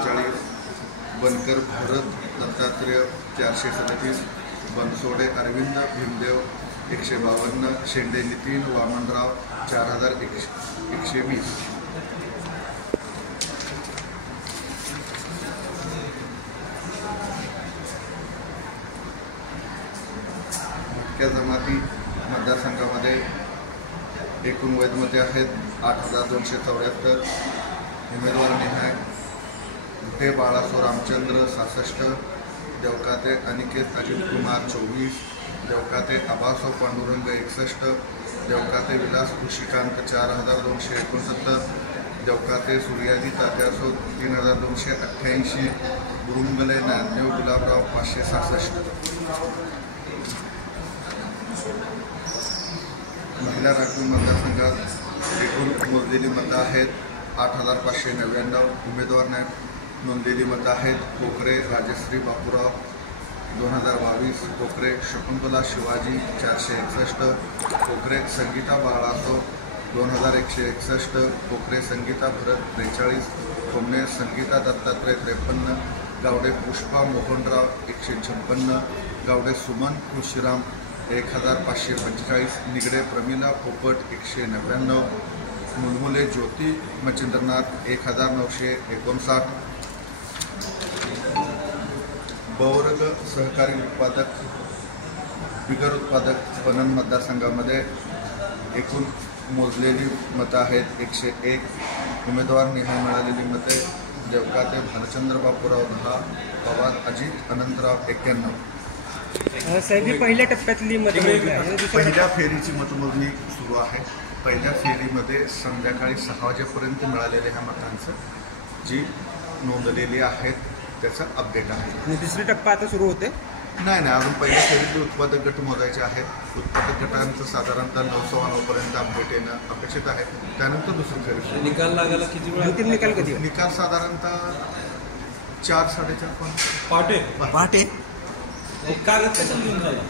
144, बनकर भरत दत्तात्रेय 437, बनसोडे अरविंद भीमदेव 152, शेंडे नितीन वामनराव 4120. भटक्या जमाती मतदारसंघामध्ये एकूण वैध मते आहेत 8274. उमेदवार निहाय गुटे बाळासो रामचंद्र 66, देवकाते अनिकेत अजित कुमार 24, देवकाते आबासो पांडुरंग 61, देवकाते विलास ऋषिकांत 4269, देवकाते सूर्याजी तात्यासो 3288, गुरुंगले नान्देव गुलाबराव 566. महिला राखीव मतदारसंघात एकूण मोजलेली मतं आहेत 8599. उमेदवार नोंदलेली मतं आहेत कोकरे राजश्री बापूराव 2022, कोकरे शकुंतला शिवाजी 461, कोकरे संगीता बाळासो 2161, कोकरे संगीता भरत 43, कोमने संगीता दत्तात्रय 53, गावडे पुष्पा मोहनराव 156, गावडे सुमन कृषीराम 1545, निगडे प्रमिला पोपट 199, मुलमुले ज्योती मच्छिंद्रनाथ 1959. बवर्ग सहकारी उत्पादक बिगर उत्पादक पणन मतदारसंघामध्ये एकूण मोजलेली मतं आहेत 101. उमेदवार निहाय मिळालेली मते देवकाते भालचंद्र बापूराव 10, पवार अजित अनंतराव 91. साहेब पहिल्या टप्प्यातली मतमोजणी पहिल्या फेरीची मतमोजणी सुरू आहे. पहिल्या फेरीमध्ये संध्याकाळी 6 वाजेपर्यंत मिळालेल्या ह्या मतांचं जी नोंदलेली आहेत त्याचा अपडेट आहे. आणि दुसरी टप्पा आता सुरू होते? नाही अजून पहिल्या फेरीतले उत्पादक गट मोजायचे आहेत. उत्पादक गटांचं साधारणतः 9:15 पर्यंत अपडेट येणं अपेक्षित आहे. त्यानंतर दुसरी फेरी. निकाल लागायला किती वेळ? अंतिम निकाल कधी? निकाल साधारणतः 4-4:30 पहाटे. पहाटे कागद कशाला घेऊन झाला?